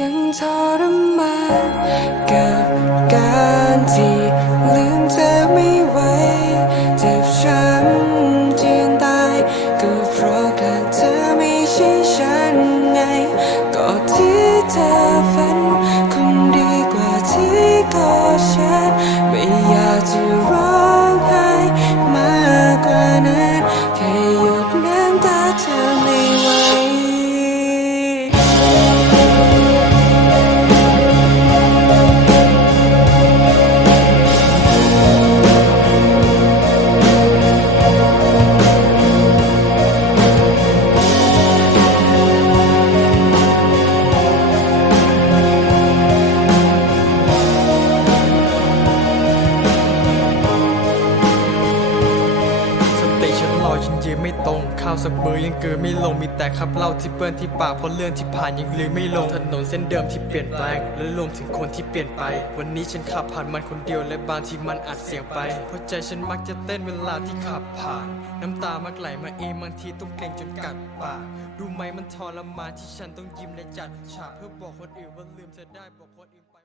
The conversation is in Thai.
ยังทรมานกับการที่ลืมเธอไม่ไหวเจ็บช้ำจนตายก็เพราะขาดเธอไม่ใช่ฉันไงก็ที่เธอฝันคงดีกว่าที่กอ ติฉันลอยฉันยืนไม่ตรง ข้าวสักมือยังเกินไม่ลงมีแต่ขับเหล่าที่เปื้อนที่ปากเพราะเรื่องที่ผ่านยังลืมไม่ลงถนนเส้นเดิมที่เปลี่ยนแปลงและรวมถึงคนที่เปลี่ยนไป วันนี้ฉันขับผ่านมันคนเดียวและบางที่มันอัดเสียงไปเพราะใจฉันมักจะเต้นเวลาที่ขับผ่าน น้ำตามักไหลมาเองบางทีต้องเกรงจนกัดปากดูไหมมันทรมานที่ฉันต้องยิ้มและจัดฉากเพื่อบอกคนอื่นว่าลืมเธอได้บอกคนอื่น